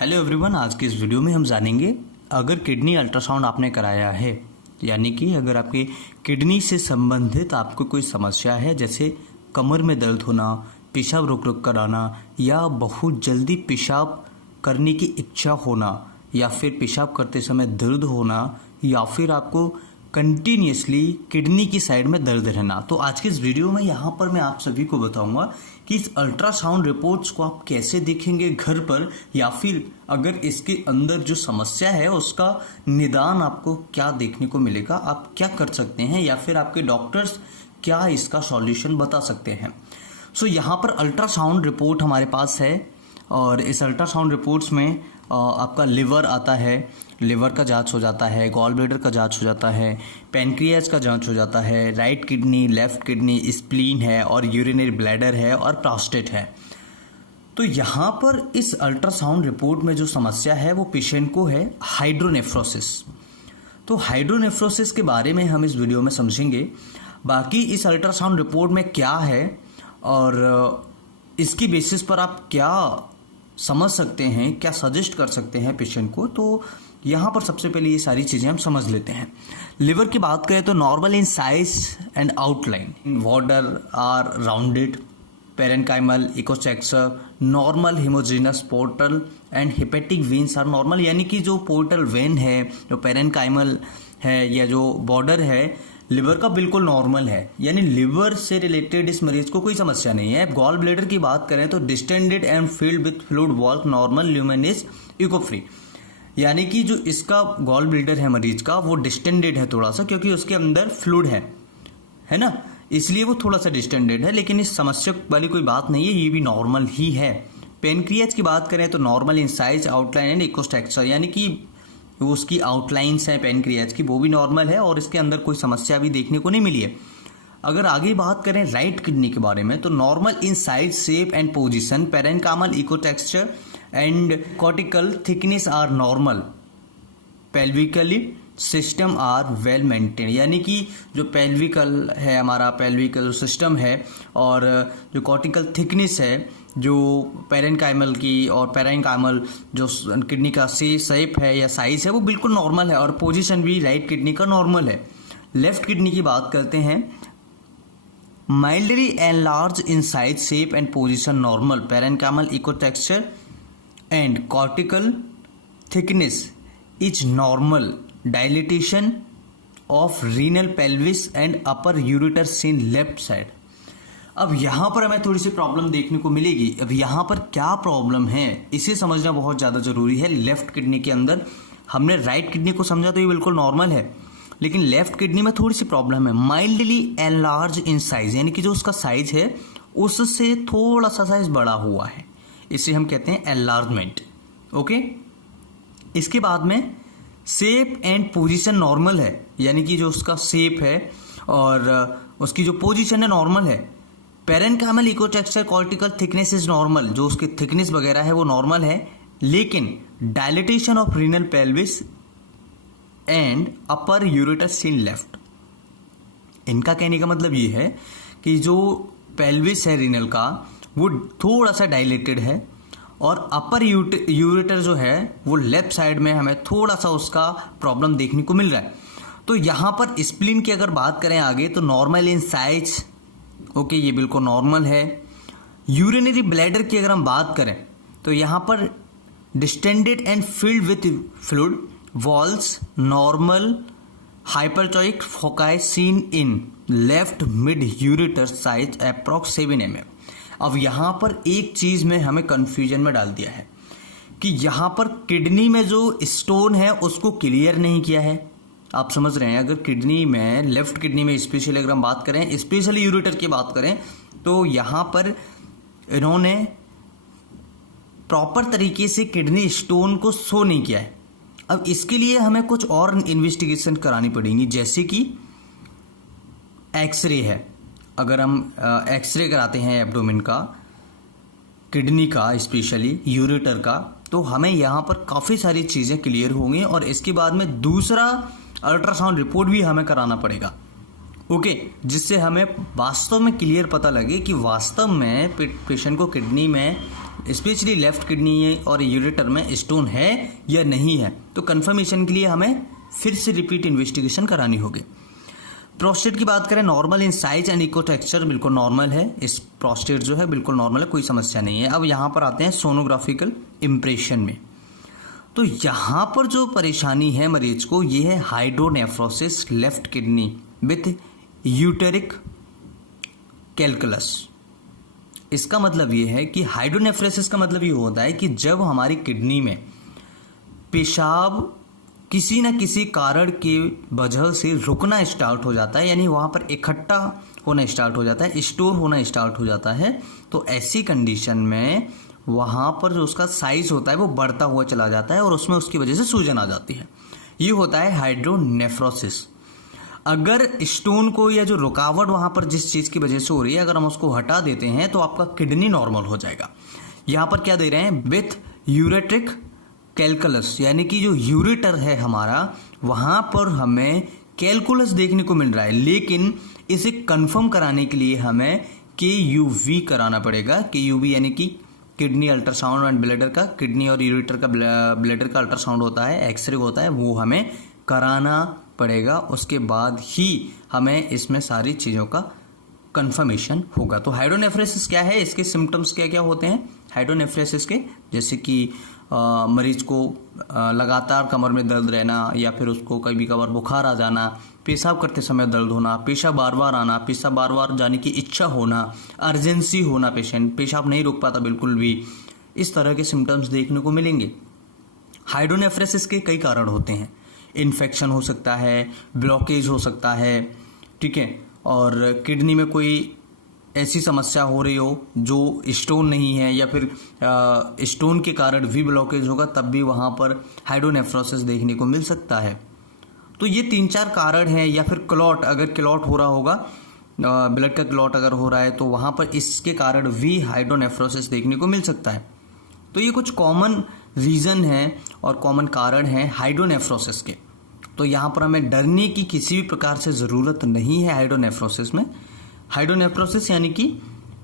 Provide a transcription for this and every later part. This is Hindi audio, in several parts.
हेलो एवरीवन, आज की इस वीडियो में हम जानेंगे अगर किडनी अल्ट्रासाउंड आपने कराया है, यानी कि अगर आपकी किडनी से संबंधित आपको कोई समस्या है, जैसे कमर में दर्द होना, पेशाब रुक रुक कर आना या बहुत जल्दी पेशाब करने की इच्छा होना या फिर पेशाब करते समय दर्द होना या फिर आपको कंटिन्यूसली किडनी की साइड में दर्द रहना। तो आज के इस वीडियो में यहाँ पर मैं आप सभी को बताऊंगा कि इस अल्ट्रासाउंड रिपोर्ट्स को आप कैसे देखेंगे घर पर, या फिर अगर इसके अंदर जो समस्या है उसका निदान आपको क्या देखने को मिलेगा, आप क्या कर सकते हैं या फिर आपके डॉक्टर्स क्या इसका सॉल्यूशन बता सकते हैं। सो यहाँ पर अल्ट्रासाउंड रिपोर्ट हमारे पास है और इस अल्ट्रासाउंड रिपोर्ट्स में आपका लिवर आता है, लिवर का जांच हो जाता है, गॉल ब्लैडर का जांच हो जाता है, पैनक्रियाज का जांच हो जाता है, right kidney, left kidney, spleen है और यूरिनरी ब्लैडर है और प्रोस्टेट है। तो यहाँ पर इस अल्ट्रासाउंड रिपोर्ट में जो समस्या है वो पेशेंट को है हाइड्रोनेफ्रोसिस। तो हाइड्रोनेफ्रोसिस के बारे में हम इस वीडियो में समझेंगे। बाकी इस अल्ट्रासाउंड रिपोर्ट में क्या है और इसकी बेसिस पर आप क्या समझ सकते हैं, क्या सजेस्ट कर सकते हैं पेशेंट को, तो यहाँ पर सबसे पहले ये सारी चीज़ें हम समझ लेते हैं। लिवर की बात करें तो normal in size and outline, border are rounded, parenchymal echostructure normal, homogeneous portal and hepatic veins are normal, यानी कि जो पोर्टल वेन है, जो पेरेन्काइमल है या जो बॉर्डर है लिवर का बिल्कुल नॉर्मल है, यानी लिवर से रिलेटेड इस मरीज को कोई समस्या नहीं है। गॉल ब्लैडर की बात करें तो distended and filled with fluid wall normal, lumen is echo free, यानी कि जो इसका गॉल ब्लैडर है मरीज का वो डिस्टेंडेड है थोड़ा सा, क्योंकि उसके अंदर फ्लूइड है ना, इसलिए वो थोड़ा सा डिस्टेंडेड है, लेकिन इस समस्या वाली कोई बात नहीं है, ये भी नॉर्मल ही है। पेनक्रियाज की बात करें तो normal in size, outline and echostructure, यानी कि वो उसकी आउटलाइंस हैं पेनक्रियाज की वो भी नॉर्मल है और इसके अंदर कोई समस्या भी देखने को नहीं मिली है। अगर आगे बात करें राइट किडनी के बारे में तो normal in size, shape and position, parenchymal echo texture and cortical thickness are normal, pelvicalyceal system are well maintain, यानी कि जो पेल्विकल है हमारा पेल्विकल सिस्टम है और जो कॉर्टिकल थिकनेस है, जो पेरेन्काइमल की और पेरेन्काइमल जो किडनी का शेप है या साइज है वो बिल्कुल नॉर्मल है और पोजीशन भी राइट किडनी का नॉर्मल है। लेफ्ट किडनी की बात करते हैं, mildly enlarge in size, shape and position normal, parenchymal echo texture and cortical thickness is normal, dilatation of renal pelvis and upper ureter seen left side. अब यहाँ पर हमें थोड़ी सी प्रॉब्लम देखने को मिलेगी। अब यहाँ पर क्या प्रॉब्लम है इसे समझना बहुत ज़्यादा ज़रूरी है। लेफ्ट किडनी के अंदर हमने राइट किडनी को समझा तो ये बिल्कुल नॉर्मल है, लेकिन लेफ्ट किडनी में थोड़ी सी प्रॉब्लम है। माइल्डली एनलार्ज इन साइज, यानी कि जो उसका साइज है उससे थोड़ा सा साइज बड़ा हुआ है, इसे हम कहते हैं एनलार्जमेंट। ओके, इसके बाद में शेप एंड पोजीशन नॉर्मल है, यानी कि जो उसका शेप है और उसकी जो पोजीशन है नॉर्मल है। Parenchymal echo texture, cortical thickness is normal, जो उसकी थिकनेस वगैरह है वो नॉर्मल है, लेकिन dilatation of renal pelvis and upper ureter seen left. इनका कहने का मतलब ये है कि जो पेल्विस है रीनल का वो थोड़ा सा डायलेटेड है और अपर यूरेटर जो है वो लेफ्ट साइड में हमें थोड़ा सा उसका प्रॉब्लम देखने को मिल रहा है। तो यहाँ पर स्प्लीन की अगर बात करें आगे तो नॉर्मल इन साइज, ओके, ये बिल्कुल नॉर्मल है। यूरिनरी ब्लैडर की अगर हम बात करें तो यहाँ पर distended and filled with fluid walls normal, hyperechoic foci seen in left mid ureter size approx 7 mm। अब यहाँ पर एक चीज़ में हमें कंफ्यूजन में डाल दिया है कि यहाँ पर किडनी में जो स्टोन है उसको क्लियर नहीं किया है। आप समझ रहे हैं, अगर किडनी में, लेफ्ट किडनी में स्पेशली अगर हम बात करें, स्पेशली यूरेटर की बात करें, तो यहाँ पर इन्होंने प्रॉपर तरीके से किडनी स्टोन को शो नहीं किया है। अब इसके लिए हमें कुछ और इन्वेस्टिगेशन करानी पड़ेंगी, जैसे कि एक्सरे है। अगर हम एक्सरे कराते हैं एब्डोमेन का, किडनी का, स्पेशली यूरेटर का, तो हमें यहाँ पर काफ़ी सारी चीज़ें क्लियर होंगी और इसके बाद में दूसरा अल्ट्रासाउंड रिपोर्ट भी हमें कराना पड़ेगा। ओके, जिससे हमें वास्तव में क्लियर पता लगे कि वास्तव में पेशेंट को किडनी में स्पेशली लेफ्ट किडनी और यूरेटर में स्टोन है या नहीं है। तो कंफर्मेशन के लिए हमें फिर से रिपीट इन्वेस्टिगेशन करानी होगी। प्रोस्टेट की बात करें, normal in size and echo texture, बिल्कुल नॉर्मल है। इस प्रोस्टेट जो है बिल्कुल नॉर्मल है, कोई समस्या नहीं है। अब यहाँ पर आते हैं सोनोग्राफिकल इम्प्रेशन में। तो यहाँ पर जो परेशानी है मरीज को, ये है hydronephrosis left kidney with ureteric calculus. इसका मतलब ये है कि हाइड्रोनेफ्रोसिस का मतलब ये होता है कि जब हमारी किडनी में पेशाब किसी न किसी कारण की वजह से रुकना स्टार्ट हो जाता है, यानी वहाँ पर इकट्ठा होना स्टार्ट हो जाता है, स्टोर होना स्टार्ट हो जाता है, तो ऐसी कंडीशन में वहाँ पर जो उसका साइज होता है वो बढ़ता हुआ चला जाता है और उसमें उसकी वजह से सूजन आ जाती है। ये होता है हाइड्रोनेफ्रोसिस। अगर स्टोन को या जो रुकावट वहाँ पर जिस चीज़ की वजह से हो रही है, अगर हम उसको हटा देते हैं तो आपका किडनी नॉर्मल हो जाएगा। यहाँ पर क्या दे रहे हैं, विथ यूरेट्रिक कैलकुलस, यानी कि जो यूरेटर है हमारा, वहाँ पर हमें कैलकुलस देखने को मिल रहा है, लेकिन इसे कंफर्म कराने के लिए हमें KUV कराना पड़ेगा। KUV यानी कि किडनी अल्ट्रासाउंड एंड ब्लैडर का, किडनी और यूरेटर का ब्लैडर का अल्ट्रासाउंड होता है, एक्सरे होता है, वो हमें कराना पड़ेगा। उसके बाद ही हमें इसमें सारी चीज़ों का कंफर्मेशन होगा। तो हाइड्रोनेफ्रोसिस क्या है, इसके सिम्टम्स क्या क्या होते हैं हाइड्रोनेफ्रोसिस के, जैसे कि मरीज को लगातार कमर में दर्द रहना, या फिर उसको कभी कभार बुखार आ जाना, पेशाब करते समय दर्द होना, पेशाब बार बार आना, पेशाब बार बार जाने की इच्छा होना, अर्जेंसी होना, पेशाब नहीं रुक पाता बिल्कुल भी, इस तरह के सिम्टम्स देखने को मिलेंगे। हाइड्रोनेफ्रोसिस के कई कारण होते हैं, इन्फेक्शन हो सकता है, ब्लॉकेज हो सकता है, ठीक है, और किडनी में कोई ऐसी समस्या हो रही हो जो स्टोन नहीं है, या फिर स्टोन के कारण भी ब्लॉकेज होगा, तब भी वहाँ पर हाइड्रोनेफ्रोसिस देखने को मिल सकता है। तो ये 3-4 कारण हैं। या फिर क्लॉट, अगर क्लॉट हो रहा होगा, ब्लड का क्लॉट अगर हो रहा है, तो वहाँ पर इसके कारण भी हाइड्रोनेफ्रोसिस देखने को मिल सकता है। तो ये कुछ कॉमन रीज़न है और कॉमन कारण हैं हाइड्रोनेफ्रोसिस के। तो यहाँ पर हमें डरने की किसी भी प्रकार से ज़रूरत नहीं है हाइड्रोनेफ्रोसिस में। हाइड्रोनेफ्रोसिस यानी कि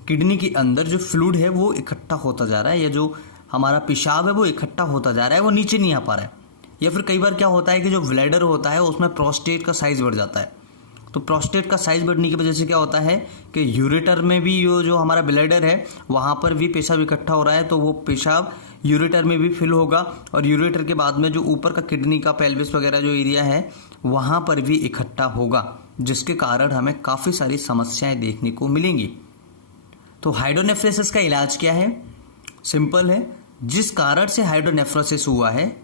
किडनी के अंदर जो फ्लूइड है वो इकट्ठा होता जा रहा है, या जो हमारा पेशाब है वो इकट्ठा होता जा रहा है, वो नीचे नहीं आ पा रहा है। या फिर कई बार क्या होता है कि जो ब्लैडर होता है उसमें प्रोस्टेट का साइज बढ़ जाता है। तो प्रोस्टेट का साइज बढ़ने की वजह से क्या होता है कि यूरेटर में भी जो हमारा ब्लैडर है वहाँ पर भी पेशाब इकट्ठा हो रहा है, तो वो पेशाब यूरेटर में भी फिल होगा, और यूरेटर के बाद में जो ऊपर का किडनी का पेल्विस वगैरह जो एरिया है वहाँ पर भी इकट्ठा होगा, जिसके कारण हमें काफ़ी सारी समस्याएं देखने को मिलेंगी। तो हाइड्रोनेफ्रोसिस का इलाज क्या है, सिंपल है। जिस कारण से हाइड्रोनेफ्रोसिस हुआ है,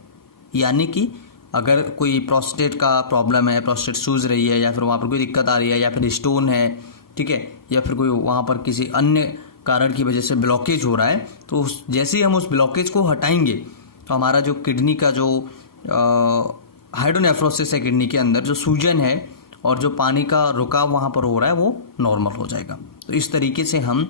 यानी कि अगर कोई प्रोस्टेट का प्रॉब्लम है, प्रोस्टेट सूज रही है, या फिर वहाँ पर कोई दिक्कत आ रही है, या फिर स्टोन है, ठीक है, या फिर कोई वहाँ पर किसी अन्य कारण की वजह से ब्लॉकेज हो रहा है, तो जैसे ही हम उस ब्लॉकेज को हटाएंगे तो हमारा जो किडनी का जो हाइड्रोनेफ्रोसिस है, किडनी के अंदर जो सूजन है और जो पानी का रुकाव वहाँ पर हो रहा है वो नॉर्मल हो जाएगा। तो इस तरीके से हम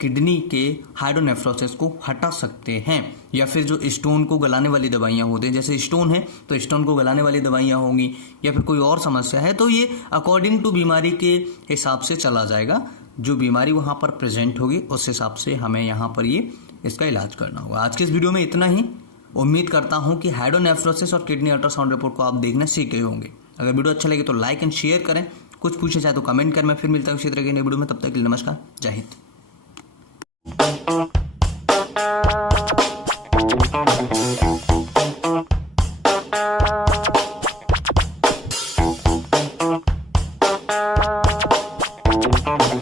किडनी के हाइड्रोनेफ्रोसिस को हटा सकते हैं। या फिर जो स्टोन को गलाने वाली दवाइयाँ होती हैं, जैसे स्टोन है तो स्टोन को गलाने वाली दवाइयाँ होंगी, या फिर कोई और समस्या है तो ये अकॉर्डिंग टू बीमारी के हिसाब से चला जाएगा। जो बीमारी वहाँ पर प्रेजेंट होगी उस हिसाब से हमें यहाँ पर ये इसका इलाज करना होगा। आज के इस वीडियो में इतना ही। उम्मीद करता हूँ कि हाइड्रोनेफ्रोसिस और किडनी अल्ट्रासाउंड रिपोर्ट को आप देखना सीख गए होंगे। अगर वीडियो अच्छा लगे तो लाइक एंड शेयर करें, कुछ पूछे चाहे तो कमेंट करें। मैं फिर मिलता हूँ इसी तरह के नए वीडियो में, तब तक के लिए नमस्कार, जय हिंद।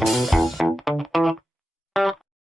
Thank you.